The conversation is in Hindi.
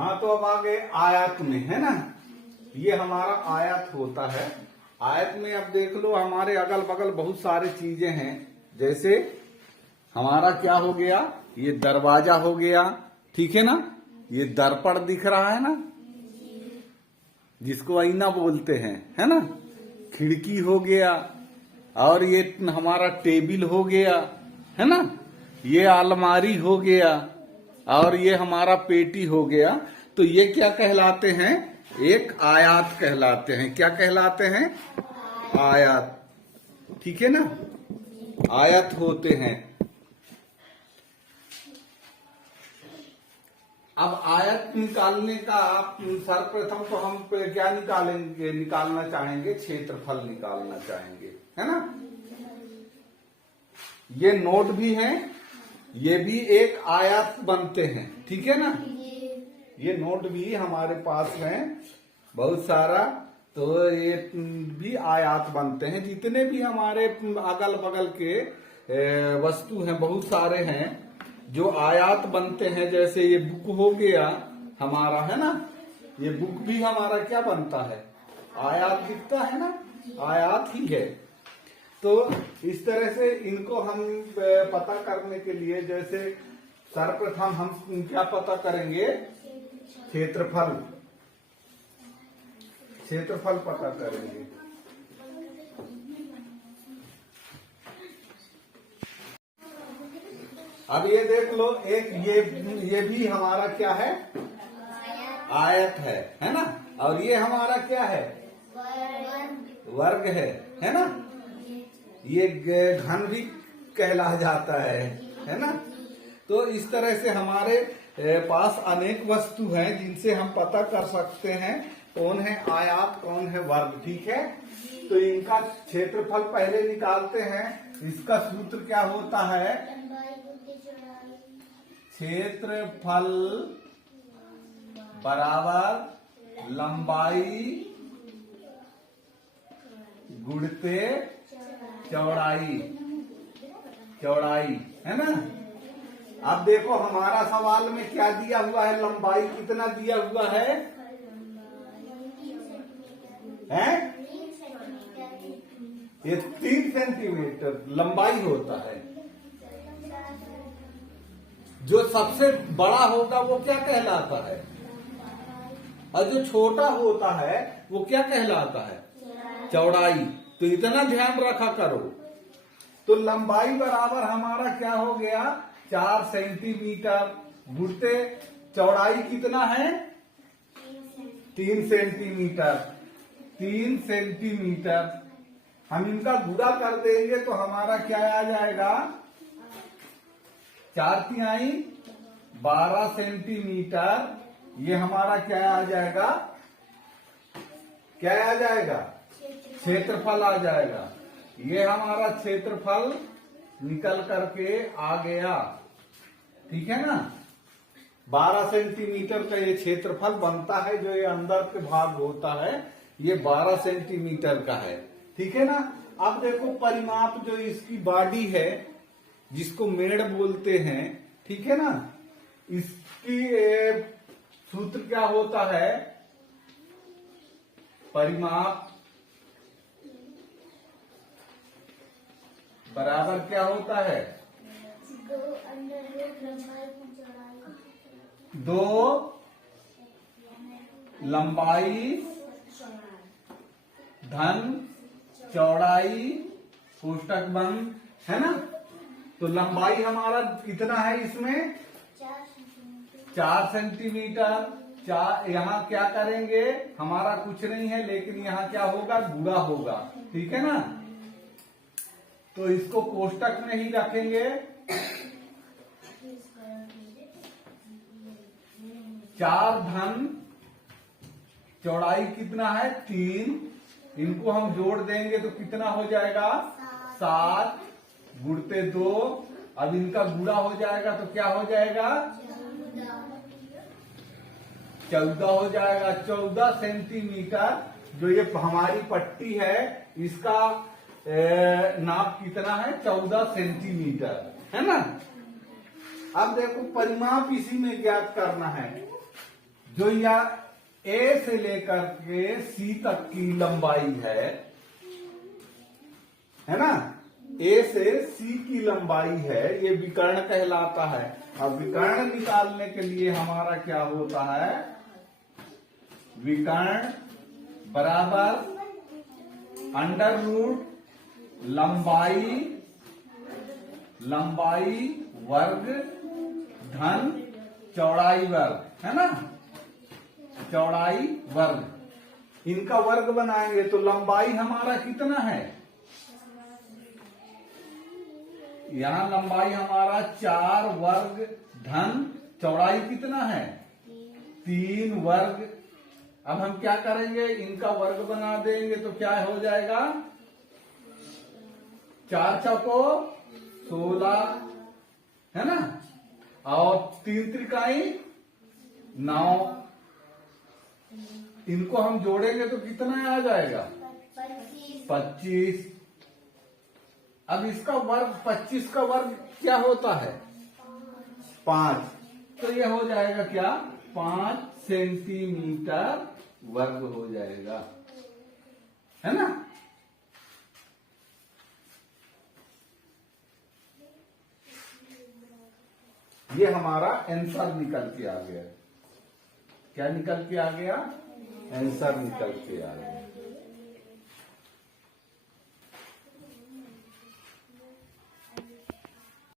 हाँ, तो अब आगे आयत में, है ना, ये हमारा आयत होता है। आयत में अब देख लो हमारे अगल बगल बहुत सारे चीजें हैं। जैसे हमारा क्या हो गया, ये दरवाजा हो गया, ठीक है ना, ये दर्पण दिख रहा है ना, जिसको आईना बोलते हैं, है ना, खिड़की हो गया, और ये हमारा टेबल हो गया, है ना, ये अलमारी हो गया, और ये हमारा पेटी हो गया। तो ये क्या कहलाते हैं, एक आयत कहलाते हैं। क्या कहलाते हैं, आयत, ठीक है ना, आयत होते हैं। अब आयत निकालने का आप सर्वप्रथम तो हम क्या निकालना चाहेंगे, क्षेत्रफल निकालना चाहेंगे, है ना। ये नोट भी हैं, ये भी एक आयत बनते हैं, ठीक है ना। ये नोट भी हमारे पास में बहुत सारा, तो ये भी आयत बनते हैं। जितने भी हमारे अगल बगल के वस्तु हैं, बहुत सारे हैं जो आयत बनते हैं। जैसे ये बुक हो गया हमारा, है ना, ये बुक भी हमारा क्या बनता है, आयत दिखता है ना, आयत ही है। तो इस तरह से इनको हम पता करने के लिए, जैसे सर्वप्रथम हम क्या पता करेंगे, क्षेत्रफल, क्षेत्रफल पता करेंगे। अब ये देख लो, एक ये भी हमारा क्या है, आयत है ना, और ये हमारा क्या है, वर्ग है ना। ये घन भी कहला जाता है ना। तो इस तरह से हमारे पास अनेक वस्तु हैं जिनसे हम पता कर सकते हैं कौन है आयत, कौन है वर्ग, ठीक है। तो इनका क्षेत्रफल पहले निकालते हैं। इसका सूत्र क्या होता है, क्षेत्रफल बराबर लंबाई गुणित चौड़ाई, चौड़ाई, है ना। अब देखो हमारा सवाल में क्या दिया हुआ है, लंबाई कितना दिया हुआ है, हैं? ये 3 सेंटीमीटर लंबाई होता है। जो सबसे बड़ा होगा वो क्या कहलाता है, और जो छोटा होता है वो क्या कहलाता है, चौड़ाई। तो इतना ध्यान रखा करो। तो लंबाई बराबर हमारा क्या हो गया, 4 सेंटीमीटर, गुणते चौड़ाई कितना है, 3 सेंटीमीटर, 3 सेंटीमीटर। हम इनका गुणा कर देंगे तो हमारा क्या आ जाएगा, 4 तिहाई 12 सेंटीमीटर। ये हमारा क्या आ जाएगा, क्या आ जाएगा, क्षेत्रफल आ जाएगा। ये हमारा क्षेत्रफल निकल करके आ गया, ठीक है ना। 12 सेंटीमीटर का ये क्षेत्रफल बनता है। जो ये अंदर के भाग होता है ये 12 सेंटीमीटर का है, ठीक है ना। अब देखो परिमाप, जो इसकी बॉडी है जिसको मेड़ बोलते हैं, ठीक है ना, इसकी सूत्र क्या होता है, परिमाप बराबर क्या होता है, 2 लंबाई धन चौड़ाई कोष्टक बंद, है ना। तो लंबाई हमारा कितना है इसमें, 4 सेंटीमीटर। यहाँ क्या करेंगे, हमारा कुछ नहीं है, लेकिन यहाँ क्या होगा, गुणा होगा, ठीक है ना। तो इसको कोष्टक में ही रखेंगे। 4 धन चौड़ाई कितना है, 3, इनको हम जोड़ देंगे तो कितना हो जाएगा, 7 गुणते 2। अब इनका गुणा हो जाएगा तो क्या हो जाएगा, 14 हो जाएगा। 14 सेंटीमीटर जो ये हमारी पट्टी है, इसका नाप कितना है, 14 सेंटीमीटर, है ना। अब देखो परिमाप इसी में ज्ञात करना है। जो या ए से लेकर के सी तक की लंबाई है ना, ए से सी की लंबाई है, ये विकर्ण कहलाता है। अब विकर्ण निकालने के लिए हमारा क्या होता है, विकर्ण बराबर अंडर रूट लंबाई वर्ग धन चौड़ाई वर्ग, है ना, चौड़ाई वर्ग, इनका वर्ग बनाएंगे तो लंबाई हमारा कितना है, यहां लंबाई हमारा 4 वर्ग धन चौड़ाई कितना है 3 वर्ग। अब हम क्या करेंगे, इनका वर्ग बना देंगे तो क्या हो जाएगा, 4 चौको 16, है ना, और 3 त्रिकाई 9, इनको हम जोड़ेंगे तो कितना आ जाएगा 25। अब इसका वर्ग 25 का वर्ग क्या होता है 5, तो ये हो जाएगा क्या 5 सेंटीमीटर वर्ग हो जाएगा, है ना। ये हमारा आंसर निकल के आ गया। क्या निकल के आ गया, आंसर निकल के आ गया।